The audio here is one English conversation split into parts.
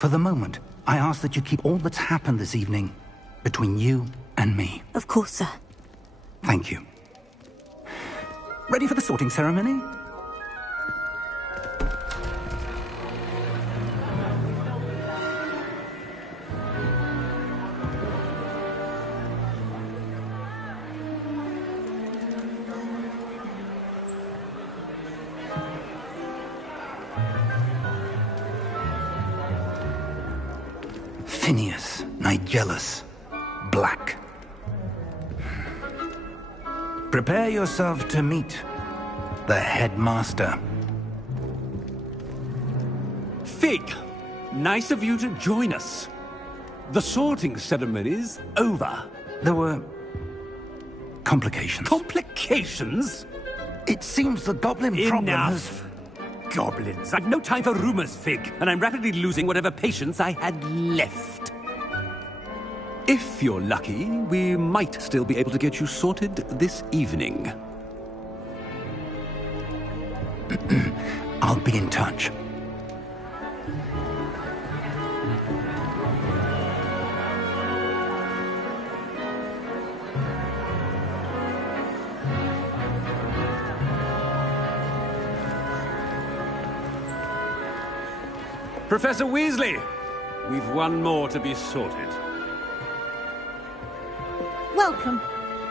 For the moment, I ask that you keep all that's happened this evening between you and me. Of course, sir. Thank you. Ready for the sorting ceremony? Phineas Nigellus Black. Prepare yourself to meet the headmaster. Fig, nice of you to join us. The sorting ceremony's over. There were complications. Complications? It seems the goblin problem has... Enough. Goblins. I've no time for rumors, Fig, and I'm rapidly losing whatever patience I had left. If you're lucky, we might still be able to get you sorted this evening. I'll be in touch. Professor Weasley, we've one more to be sorted. Welcome.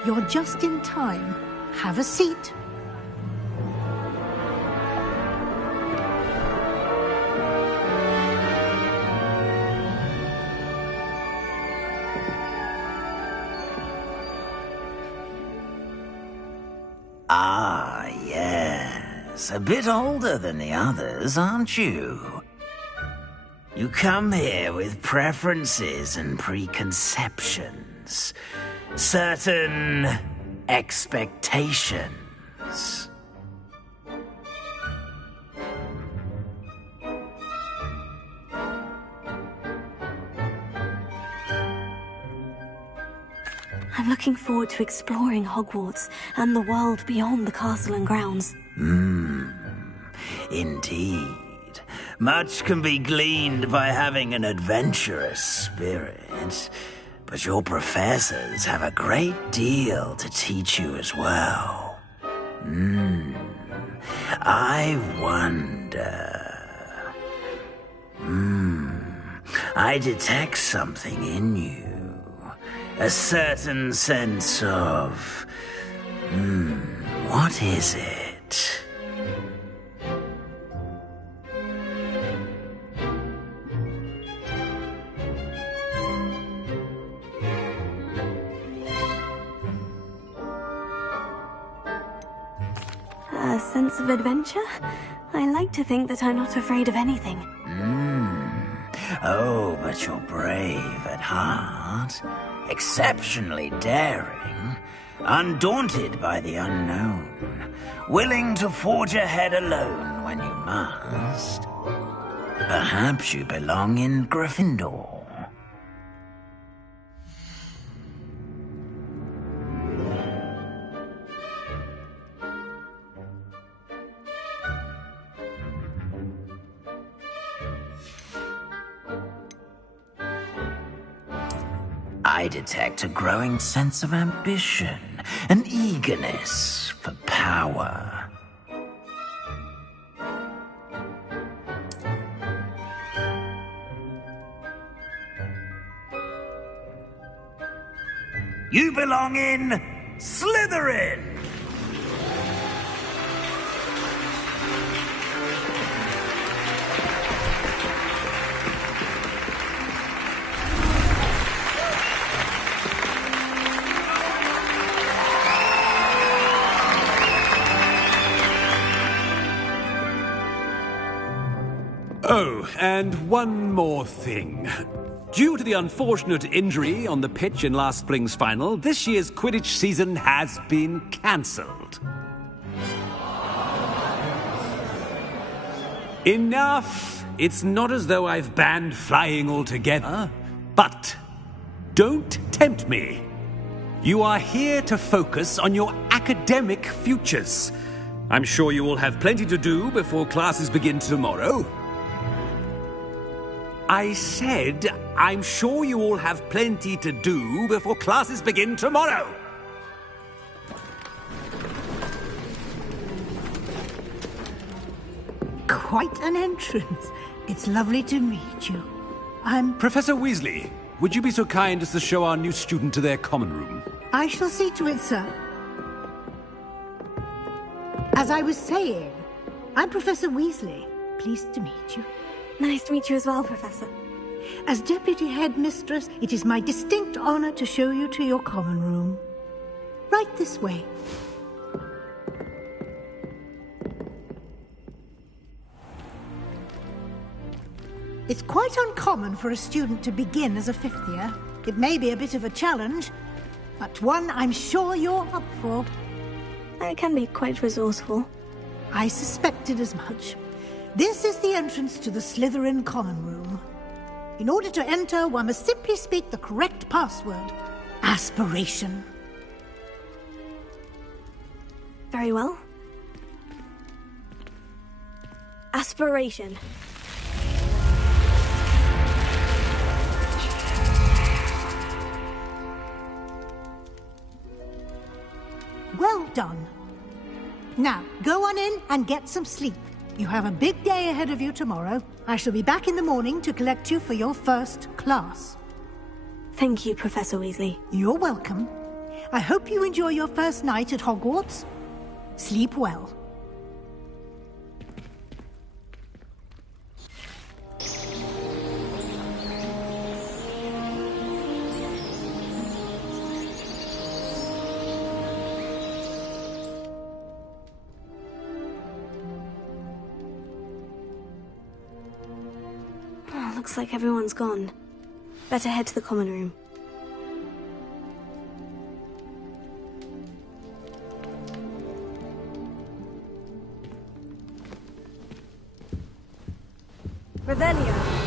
You're just in time. Have a seat. Ah, yes. A bit older than the others, aren't you? You come here with preferences and preconceptions. Certain expectations. I'm looking forward to exploring Hogwarts and the world beyond the castle and grounds. Indeed. Much can be gleaned by having an adventurous spirit, but your professors have a great deal to teach you as well. I wonder... I detect something in you. A certain sense of... what is it? A sense of adventure? I like to think that I'm not afraid of anything. Oh, but you're brave at heart. Exceptionally daring. Undaunted by the unknown. Willing to forge ahead alone when you must. Perhaps you belong in Gryffindor. I detect a growing sense of ambition, an eagerness for power. You belong in Slytherin! Oh, and one more thing. Due to the unfortunate injury on the pitch in last spring's final, this year's Quidditch season has been cancelled. Enough! It's not as though I've banned flying altogether, but don't tempt me. You are here to focus on your academic futures. I'm sure you will have plenty to do before classes begin tomorrow. I said I'm sure you all have plenty to do before classes begin tomorrow. Quite an entrance. It's lovely to meet you. Professor Weasley, would you be so kind as to show our new student to their common room? I shall see to it, sir. As I was saying, I'm Professor Weasley. Pleased to meet you. Nice to meet you as well, Professor. As Deputy Headmistress, it is my distinct honor to show you to your common room. Right this way. It's quite uncommon for a student to begin as a fifth year. It may be a bit of a challenge, but one I'm sure you're up for. I can be quite resourceful. I suspected as much. This is the entrance to the Slytherin Common Room. In order to enter, one must simply speak the correct password. Aspiration. Very well. Aspiration. Well done. Now, go on in and get some sleep. You have a big day ahead of you tomorrow. I shall be back in the morning to collect you for your first class. Thank you, Professor Weasley. You're welcome. I hope you enjoy your first night at Hogwarts. Sleep well. Looks like everyone's gone. Better head to the common room. Revelio.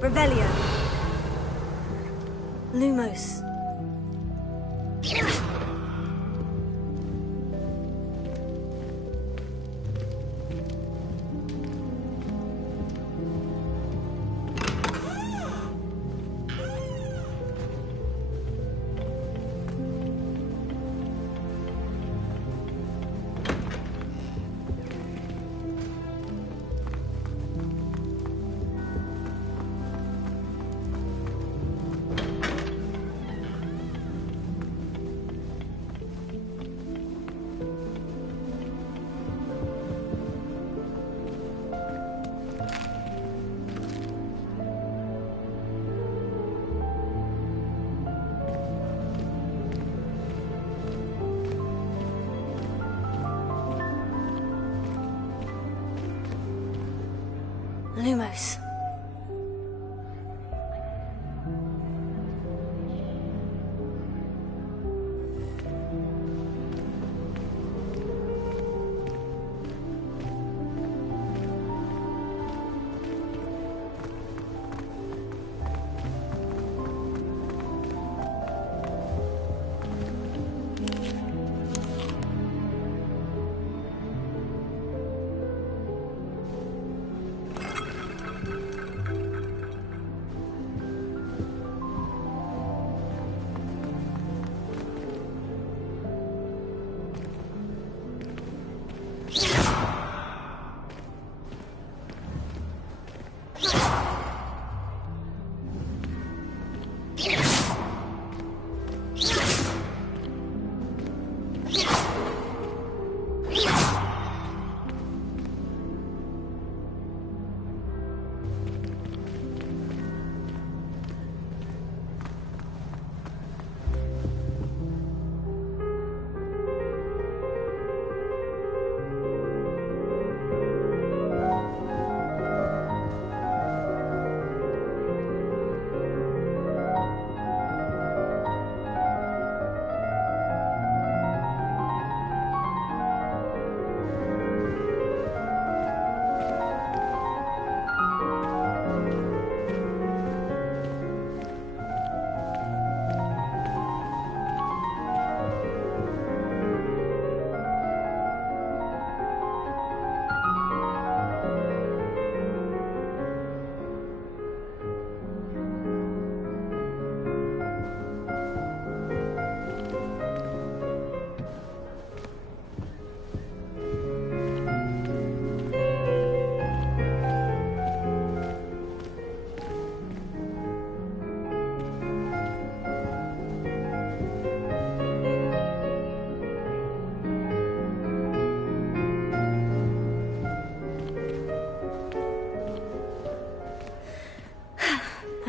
Revelio. Lumos. Lumos.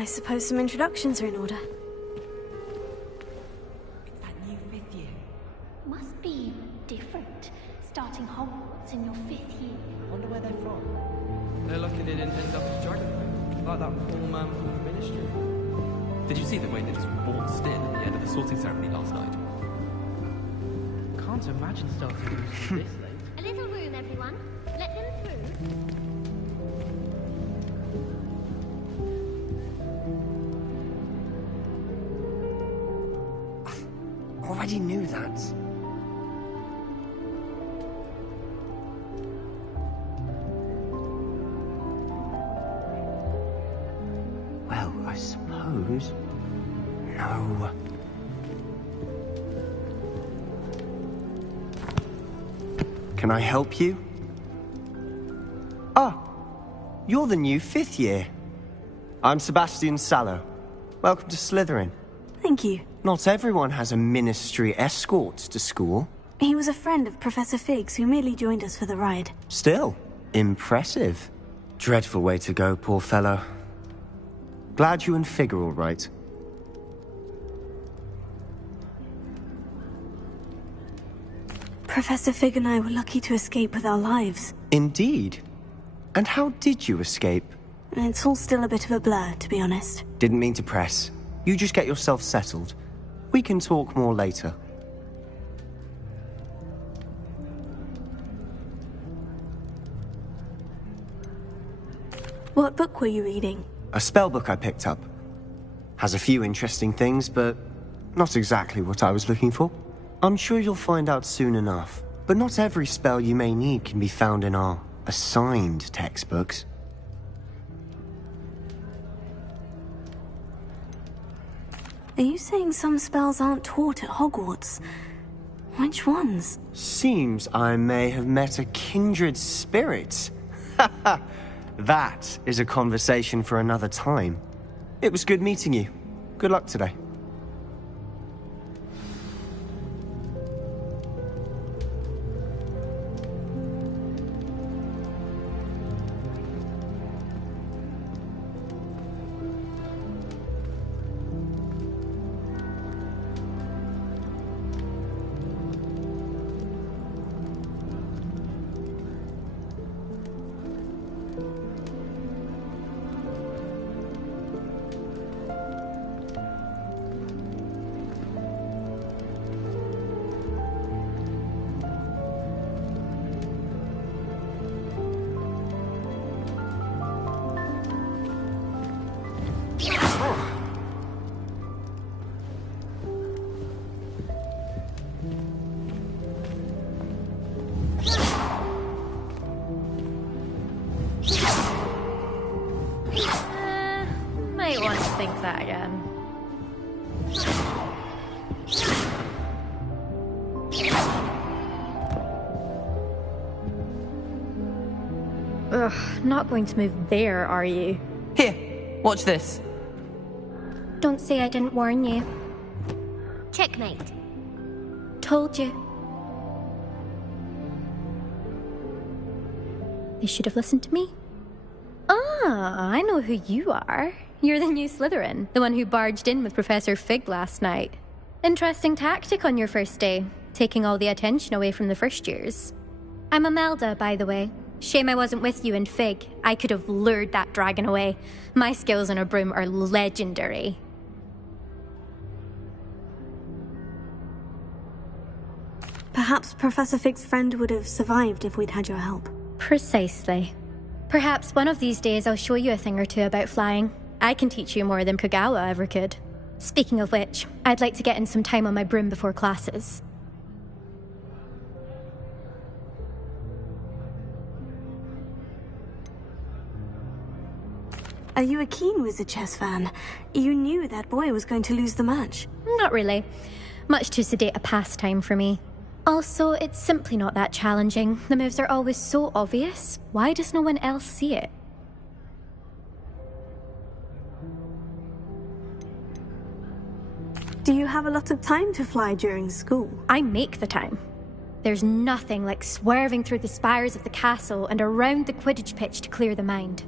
suppose some introductions are in order. It's that new 5th year. Must be different, starting Hogwarts in your 5th year. Wonder where they're from. They're lucky they didn't end up as Dragonfang, like that poor man from the Ministry. Did you see the way they just waltzed in at the end of the sorting ceremony last night? Can't imagine starting this late. A little room, everyone. Let them through. Already knew that. Well, I suppose... No. Can I help you? Ah, you're the new 5th year. I'm Sebastian Sallow. Welcome to Slytherin. Thank you. Not everyone has a ministry escort to school. He was a friend of Professor Fig's who merely joined us for the ride. Still, impressive. Dreadful way to go, poor fellow. Glad you and Fig are all right. Professor Fig and I were lucky to escape with our lives. Indeed. And how did you escape? It's all still a bit of a blur, to be honest. Didn't mean to press. You just get yourself settled. We can talk more later. What book were you reading? A spellbook I picked up. Has a few interesting things, but not exactly what I was looking for. I'm sure you'll find out soon enough. But not every spell you may need can be found in our assigned textbooks. Are you saying some spells aren't taught at Hogwarts? Which ones? Seems I may have met a kindred spirit. That is a conversation for another time. It was good meeting you. Good luck today. Might want to think that again. Ugh, not going to move there, are you? Here, watch this. Don't say I didn't warn you. Checkmate. Told you. They should have listened to me. Ah, I know who you are. You're the new Slytherin, the one who barged in with Professor Fig last night. Interesting tactic on your first day, taking all the attention away from the first years. I'm Imelda, by the way. Shame I wasn't with you in Fig. I could have lured that dragon away. My skills on a broom are legendary. Perhaps Professor Fig's friend would have survived if we'd had your help. Precisely. Perhaps one of these days I'll show you a thing or two about flying. I can teach you more than Kogawa ever could. Speaking of which, I'd like to get in some time on my broom before classes. Are you a keen Wizard Chess fan? You knew that boy was going to lose the match. Not really. Much too sedate a pastime for me. Also, it's simply not that challenging. The moves are always so obvious. Why does no one else see it? Do you have a lot of time to fly during school? I make the time. There's nothing like swerving through the spires of the castle and around the Quidditch pitch to clear the mind.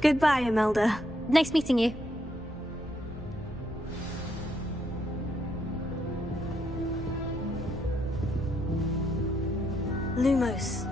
Goodbye, Imelda. Nice meeting you. Lumos.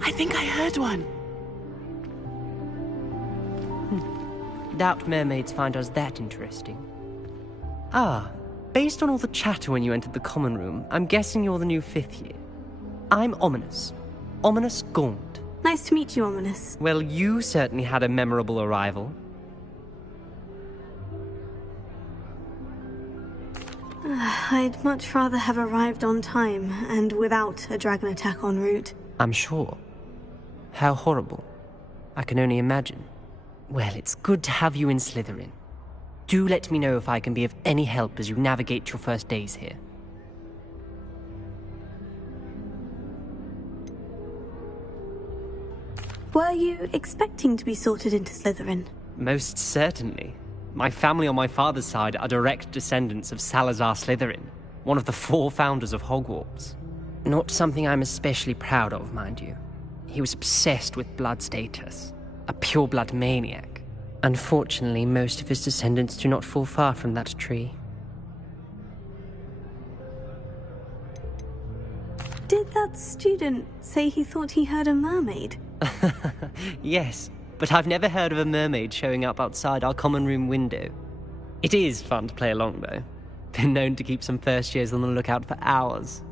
I think I heard one. Doubt mermaids find us that interesting. Ah, based on all the chatter when you entered the common room, I'm guessing you're the new 5th year. I'm Ominis. Ominis Gaunt. Nice to meet you, Ominis. Well, you certainly had a memorable arrival. I'd much rather have arrived on time and without a dragon attack en route. I'm sure. How horrible. I can only imagine. Well, it's good to have you in Slytherin. Do let me know if I can be of any help as you navigate your first days here. Were you expecting to be sorted into Slytherin? Most certainly. My family on my father's side are direct descendants of Salazar Slytherin, one of the 4 founders of Hogwarts. Not something I'm especially proud of, mind you. He was obsessed with blood status, a pure-blood maniac. Unfortunately, most of his descendants do not fall far from that tree. Did that student say he thought he heard a mermaid? Yes, but I've never heard of a mermaid showing up outside our common room window. It is fun to play along, though. Been known to keep some first years on the lookout for hours.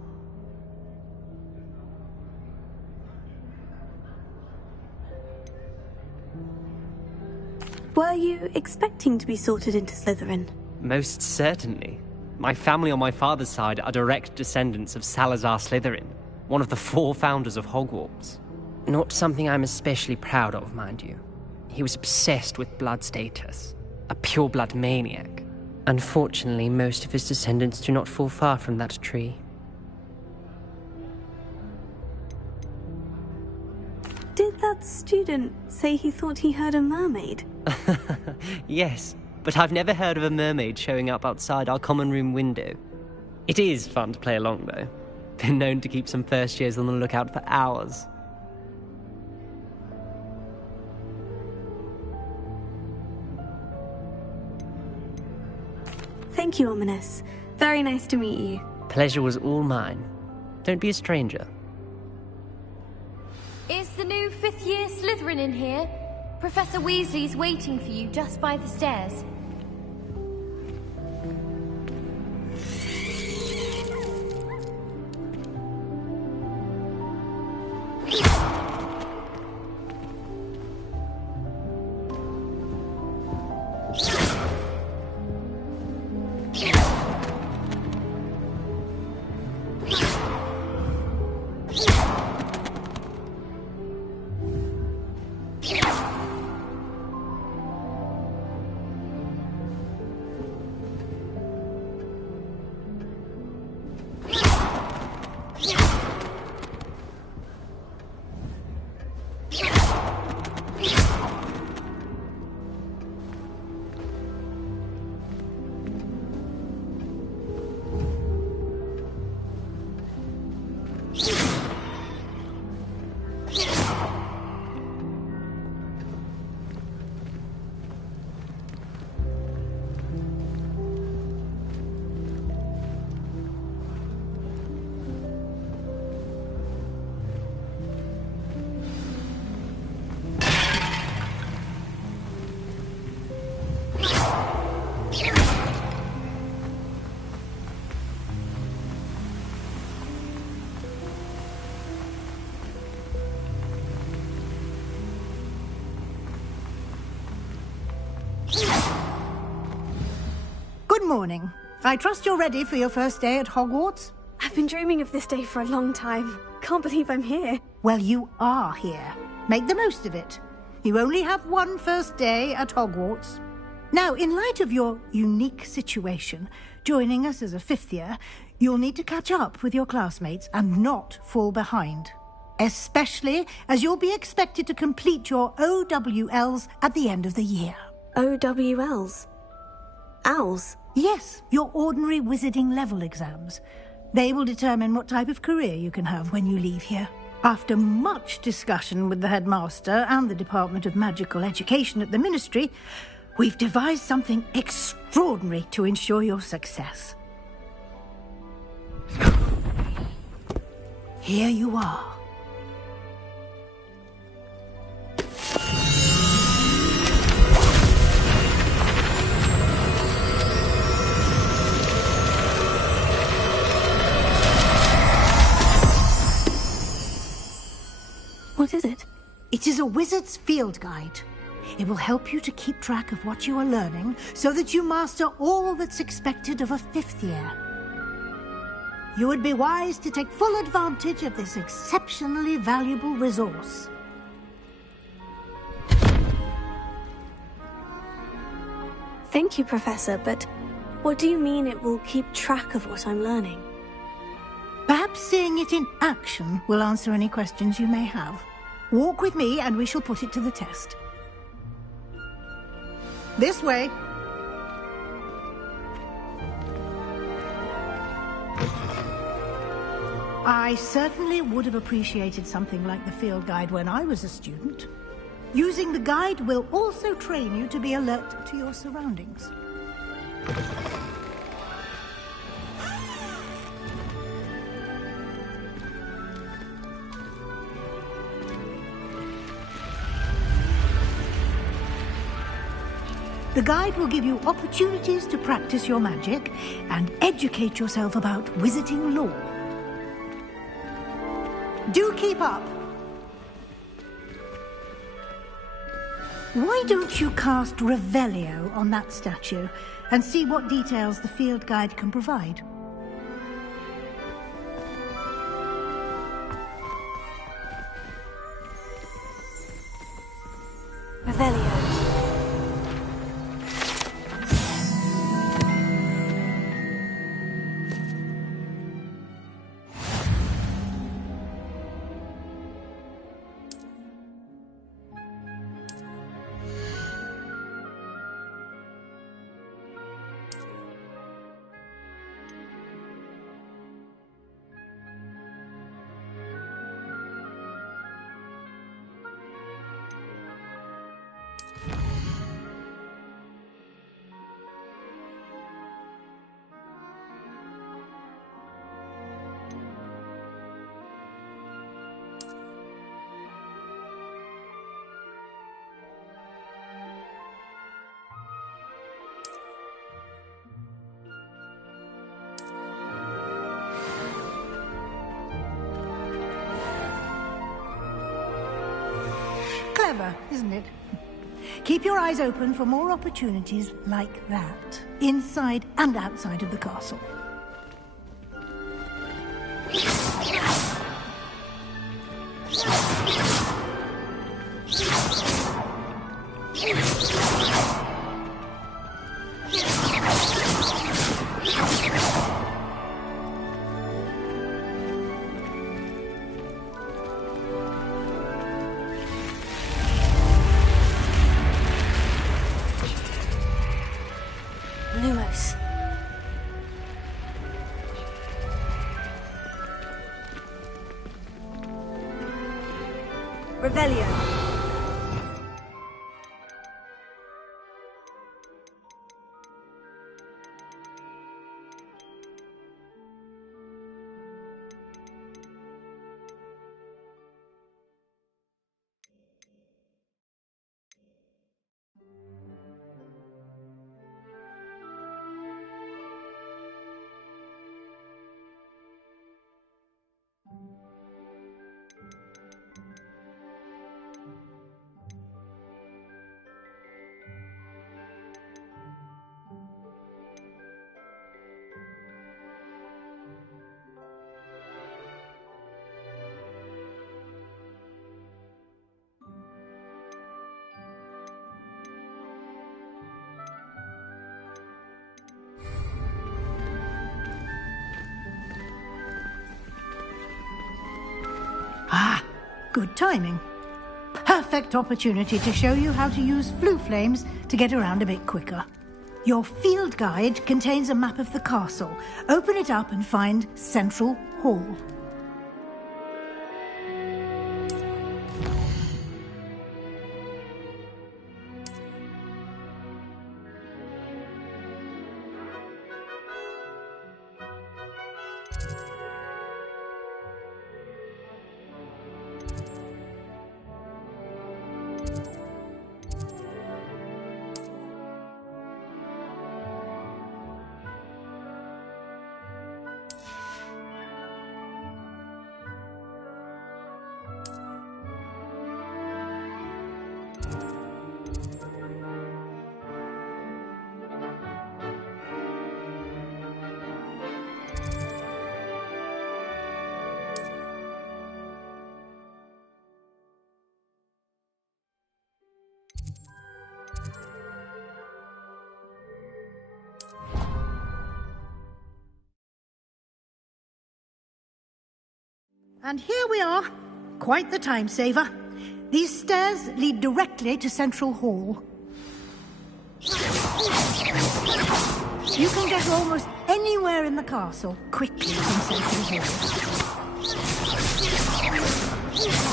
Were you expecting to be sorted into Slytherin? Most certainly. My family on my father's side are direct descendants of Salazar Slytherin, one of the 4 founders of Hogwarts. Not something I'm especially proud of, mind you. He was obsessed with blood status, a pure-blood maniac. Unfortunately, most of his descendants do not fall far from that tree. Did that student say he thought he heard a mermaid? Yes, but I've never heard of a mermaid showing up outside our common room window. It is fun to play along, though. Been known to keep some first years on the lookout for hours. Thank you, Ominis. Very nice to meet you. Pleasure was all mine. Don't be a stranger. Is the new 5th year Slytherin in here? Professor Weasley's waiting for you just by the stairs. Good morning. I trust you're ready for your first day at Hogwarts? I've been dreaming of this day for a long time. Can't believe I'm here. Well, you are here. Make the most of it. You only have one first day at Hogwarts. Now, in light of your unique situation, joining us as a fifth year, you'll need to catch up with your classmates and not fall behind. Especially as you'll be expected to complete your OWLs at the end of the year. OWLs? Owls? Yes, your ordinary wizarding level exams. They will determine what type of career you can have when you leave here. After much discussion with the headmaster and the Department of Magical Education at the Ministry, we've devised something extraordinary to ensure your success. Here you are. What is it? It is a wizard's field guide. It will help you to keep track of what you are learning so that you master all that's expected of a fifth year. You would be wise to take full advantage of this exceptionally valuable resource. Thank you, Professor, but what do you mean it will keep track of what I'm learning? Perhaps seeing it in action will answer any questions you may have. Walk with me and we shall put it to the test. This way. I certainly would have appreciated something like the field guide when I was a student. Using the guide will also train you to be alert to your surroundings. The guide will give you opportunities to practice your magic and educate yourself about wizarding lore. Do keep up! Why don't you cast Revelio on that statue and see what details the field guide can provide? Revelio. Clever, isn't it? Keep your eyes open for more opportunities like that, inside and outside of the castle. Lumos. Revelio. Good timing. Perfect opportunity to show you how to use flue flames to get around a bit quicker. Your field guide contains a map of the castle. Open it up and find Central Hall. And here we are. Quite the time saver. These stairs lead directly to Central Hall. You can get almost anywhere in the castle quickly from Central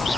Hall.